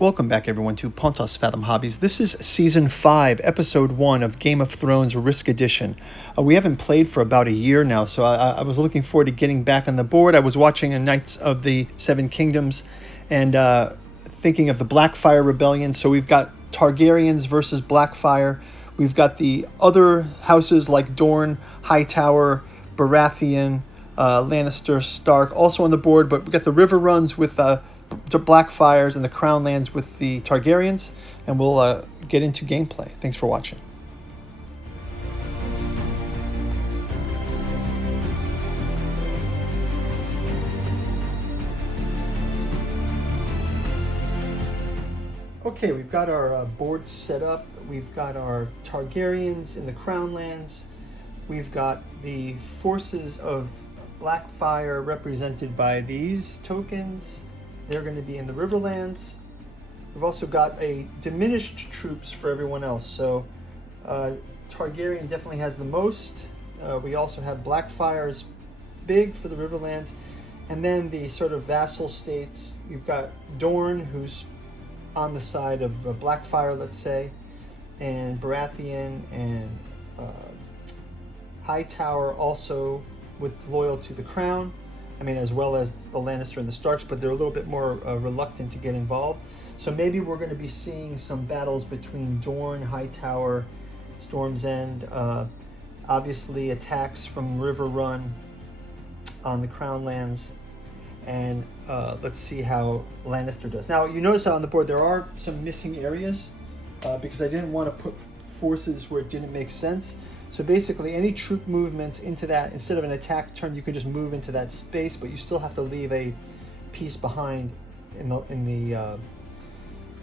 Welcome back, everyone, to Pontos Fathom Hobbies. This is Season 5, Episode 1 of Game of Thrones Risk Edition. We haven't played for about a year now, so I was looking forward to getting back on the board. I was watching a Knights of the Seven Kingdoms and thinking of the Blackfyre Rebellion. So we've got Targaryens versus Blackfyre. We've got the other houses like Dorne, Hightower, Baratheon, Lannister, Stark, also on the board. But we've got the river runs with the Blackfyres and the Crown Lands with the Targaryens, and we'll get into gameplay. Thanks for watching. Okay, we've got our board set up. We've got our Targaryens in the Crown Lands. We've got the forces of Blackfyre represented by these tokens. They're going to be in the Riverlands. We've also got a diminished troops for everyone else. So Targaryen definitely has the most. We also have Blackfyre's big for the Riverlands. And then the sort of vassal states, you've got Dorne, who's on the side of Blackfyre, let's say, and Baratheon and Hightower also loyal to the crown. I mean, as well as the Lannister and the Starks, but they're a little bit more reluctant to get involved. So maybe we're going to be seeing some battles between Dorne, Hightower, Storm's End, obviously attacks from River Run on the Crown Lands, and let's see how Lannister does. Now, you notice on the board there are some missing areas because I didn't want to put forces where it didn't make sense. So basically, any troop movements into that, instead of an attack turn, you can just move into that space, but you still have to leave a piece behind in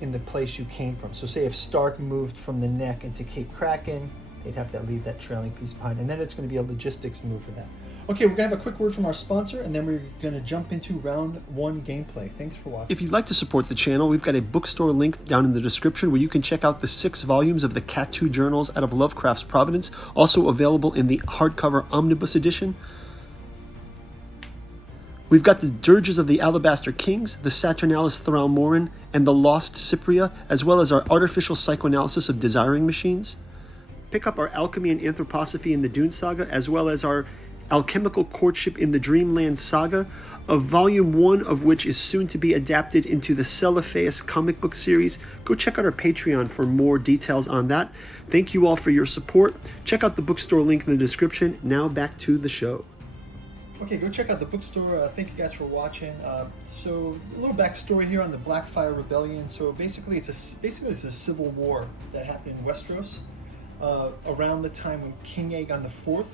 the place you came from. So say if Stark moved from the Neck into Cape Kraken, they'd have to leave that trailing piece behind, and then it's going to be a logistics move for that. Okay, we're going to have a quick word from our sponsor, and then we're going to jump into round 1 gameplay. Thanks for watching. If you'd like to support the channel, we've got a bookstore link down in the description where you can check out the 6 volumes of the Cat 2 journals out of Lovecraft's Providence, also available in the hardcover omnibus edition. We've got the Dirges of the Alabaster Kings, the Saturnalis Thral and the Lost Cypria, as well as our artificial psychoanalysis of desiring machines. Pick up our Alchemy and Anthroposophy in the Dune Saga, as well as our Alchemical Courtship in the Dreamland Saga, of volume 1 of which is soon to be adapted into the Celiphaeus comic book series. Go check out our Patreon for more details on that. Thank you all for your support. Check out the bookstore link in the description. Now back to the show. Okay, go check out the bookstore. Thank you guys for watching. So a little backstory here on the Blackfyre Rebellion. So basically it's a civil war that happened in Westeros around the time when King Aegon IV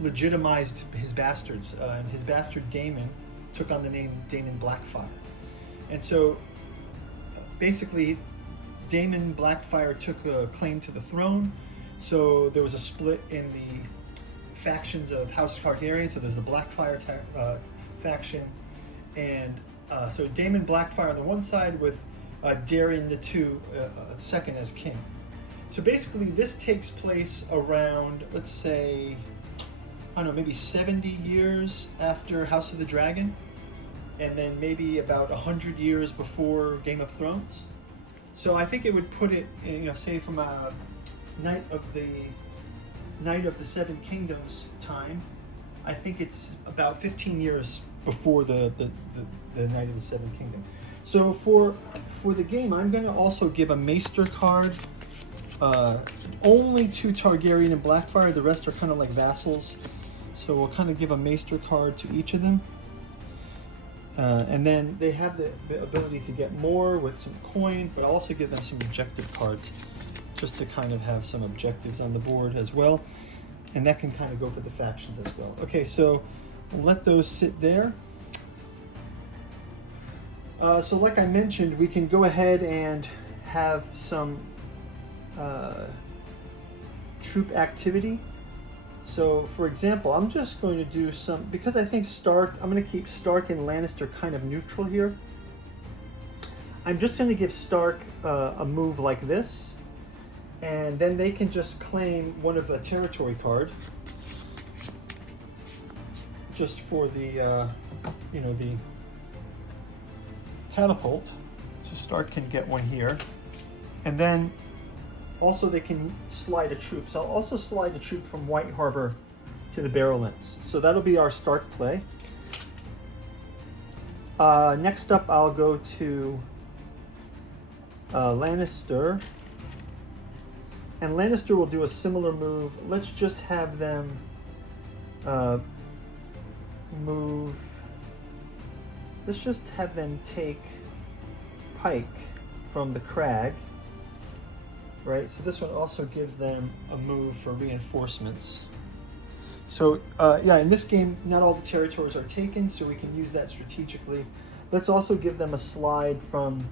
legitimized his bastards, and his bastard Daemon took on the name Daemon Blackfyre. And so basically Daemon Blackfyre took a claim to the throne. So there was a split in the factions of House Targaryen. So there's the Blackfyre faction, and so Daemon Blackfyre on the one side with Darien II second as king. So basically this takes place around, let's say, I don't know, maybe 70 years after House of the Dragon, and then maybe about 100 years before Game of Thrones. So I think it would put it, say from a Night of the Seven Kingdoms time. I think it's about 15 years before the Night of the Seven Kingdom. So for the game, I'm going to also give a Maester card. Only to Targaryen and Blackfyre. The rest are kind of like vassals. So we'll kind of give a Maester card to each of them. And then they have the ability to get more with some coin, but I'll also give them some objective cards just to kind of have some objectives on the board as well. And that can kind of go for the factions as well. Okay, so we'll let those sit there. So like I mentioned, we can go ahead and have some troop activity. So for example, I'm just going to do some, because I think I'm going to keep Stark and Lannister kind of neutral here. I'm just going to give Stark a move like this, and then they can just claim one of the territory card just for the, the catapult. So Stark can get one here. And then also they can slide a troop. So I'll also slide a troop from White Harbor to the Barrowlands. So that'll be our Stark play. Next up, I'll go to Lannister. And Lannister will do a similar move. Let's just have them move. Let's just have them take Pike from the crag. Right? So this one also gives them a move for reinforcements. So yeah, in this game, not all the territories are taken, so we can use that strategically. Let's also give them a slide from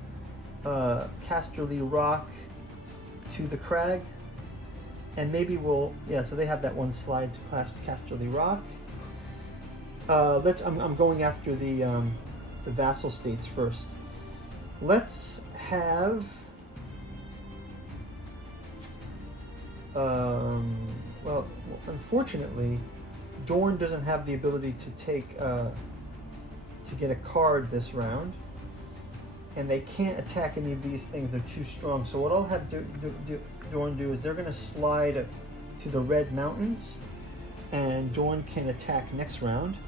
Casterly Rock to the crag. And maybe we'll, yeah, so they have that one slide to Casterly Rock. I'm going after the vassal states first. Let's have, well, unfortunately, Dorne doesn't have the ability to take, to get a card this round. And they can't attack any of these things, they're too strong. So what I'll have Dorne do is they're gonna slide to the Red Mountains, and Dorne can attack next round.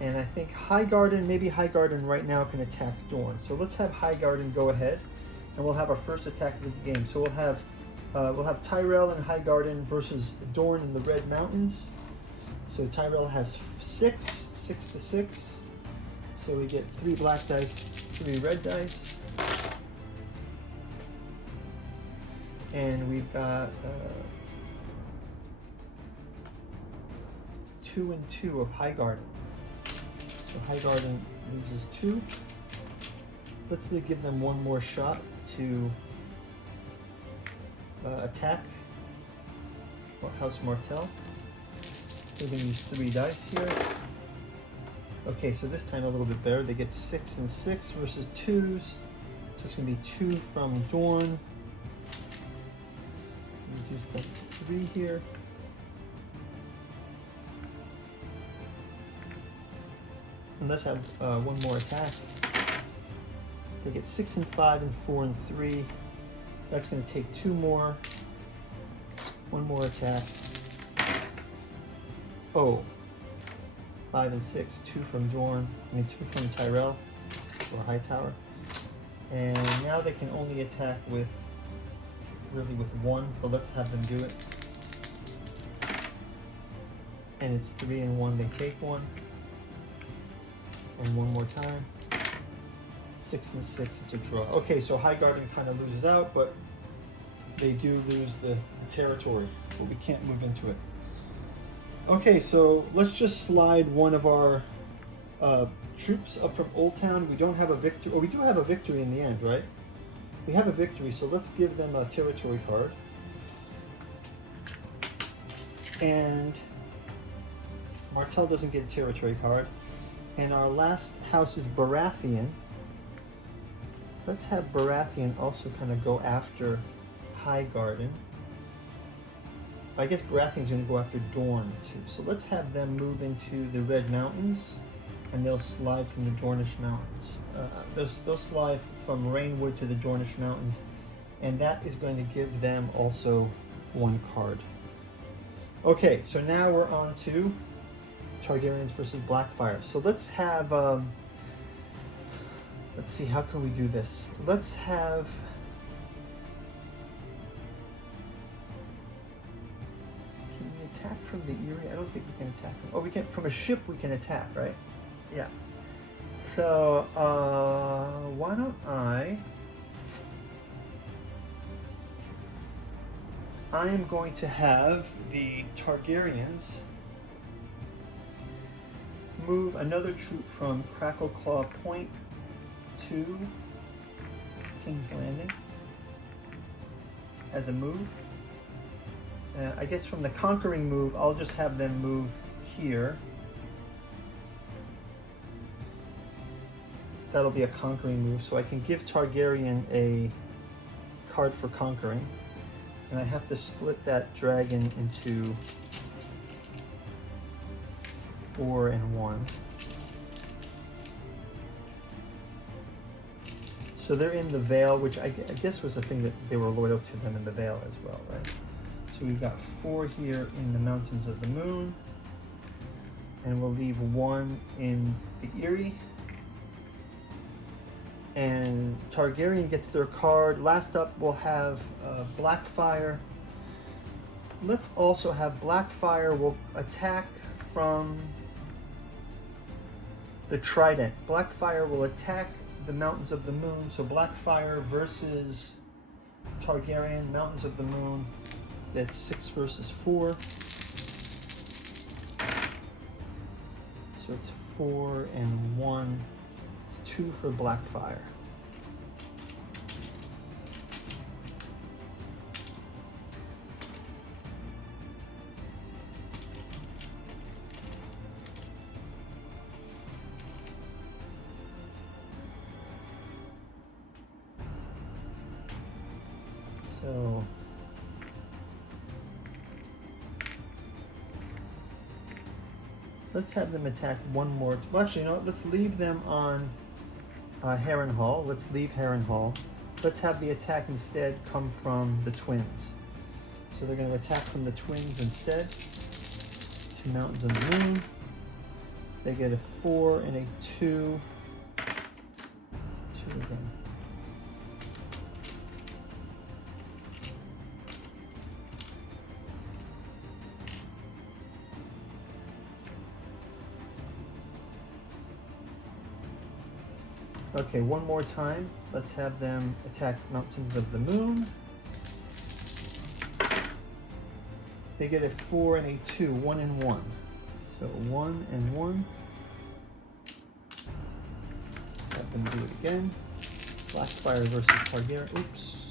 And I think Highgarden, maybe Highgarden right now can attack Dorne. So let's have Highgarden go ahead, and we'll have our first attack of the game. So we'll have Tyrell and Highgarden versus Dorne in the Red Mountains. So Tyrell has 6 to 6. So we get 3 black dice, 3 red dice. And we've got 2 and 2 of Highgarden. So Highgarden loses 2. Let's give them one more shot to attack House Martell. We're going to use 3 dice here. Okay, so this time a little bit better. They get 6 and 6 versus 2s. So it's going to be 2 from Dorne. Reduce that to 3 here. And let's have one more attack. They get 6 and 5 and 4 and 3. That's going to take 2 more. One more attack. Oh. 5 and 6, 2 from Dorne, 2 from Tyrell, or Hightower. And now they can only attack with 1, but let's have them do it. And it's 3 and 1, they take 1. And one more time. 6 and 6, it's a draw. Okay, so Highgarden kind of loses out, but they do lose the territory, but we can't move into it. Okay, so let's just slide one of our troops up from Old Town. We don't have a victory, or we do have a victory in the end, right? We have a victory, so let's give them a territory card. And Martell doesn't get a territory card. And our last house is Baratheon. Let's have Baratheon also kind of go after Highgarden. I guess Baratheon's going to go after Dorne too. So let's have them move into the Red Mountains, and they'll slide from the Dornish Mountains. They'll slide from Rainwood to the Dornish Mountains, and that is going to give them also 1 card. Okay, so now we're on to Targaryens versus Blackfyre. So let's have, let's see, how can we do this? Let's have, can we attack from the Eyrie? I don't think we can attack from, oh, we can, from a ship we can attack, right? Yeah. So, why don't I am going to have the Targaryens move another troop from Crackleclaw Point to King's Landing as a move. I guess from the conquering move, I'll just have them move here. That'll be a conquering move, so I can give Targaryen a card for conquering. And I have to split that dragon into 4 and 1. So they're in the Vale, which I guess was a thing that they were loyal to them in the Vale as well, right? So we've got 4 here in the Mountains of the Moon. And we'll leave 1 in the Eyrie. And Targaryen gets their card. Last up, we'll have Blackfyre. Let's also have Blackfyre will attack from the Trident. Blackfyre will attack the Mountains of the Moon. So Blackfyre versus Targaryen, Mountains of the Moon. That's 6 versus 4. So it's 4 and 1. It's 2 for Blackfyre. So let's have them attack one more. Well, actually, you know what? Let's leave them on Harrenhal. Let's leave Harrenhal. Let's have the attack instead come from the twins. So they're going to attack from the twins instead. 2 Mountains of the Moon. They get a 4 and a 2. 2 again. Okay, one more time. Let's have them attack Mountains of the Moon. They get a 4 and a 2, 1 and 1. So 1 and 1. Let's have them do it again. Blackfyre versus Targaryen. Oops.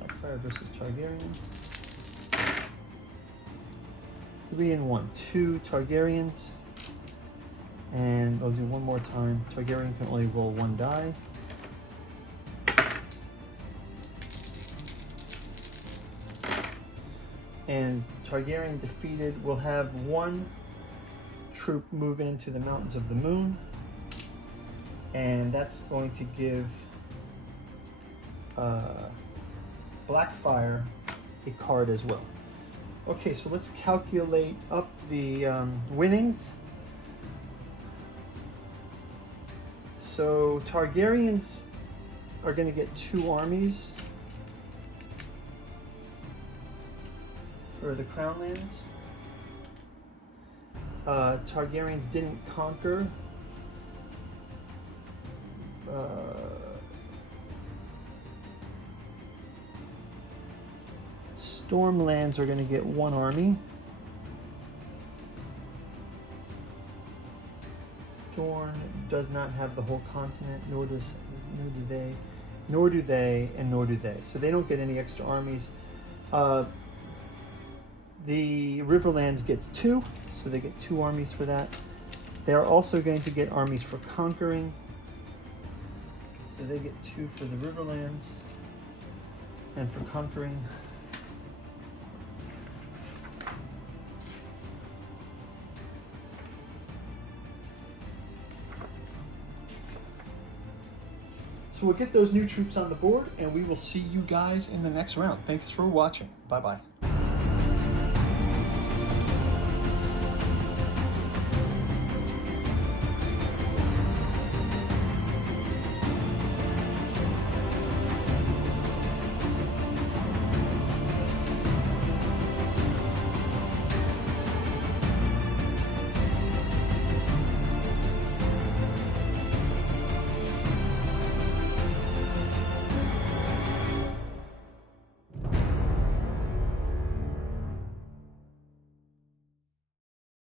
Blackfyre versus Targaryen. 3 and 1. 2 Targaryens. And I'll do one more time. Targaryen can only roll 1 die. And Targaryen defeated will have 1 troop move into the Mountains of the Moon. And that's going to give Blackfyre a card as well. Okay, so let's calculate up the winnings. So Targaryens are going to get 2 armies for the Crown Lands. Targaryens didn't conquer. Stormlands are going to get 1 army. Dorne does not have the whole continent, nor do they. So they don't get any extra armies. The Riverlands gets 2, so they get 2 armies for that. They are also going to get armies for conquering. So they get 2 for the Riverlands and for conquering. So we'll get those new troops on the board, and we will see you guys in the next round. Thanks for watching. Bye-bye.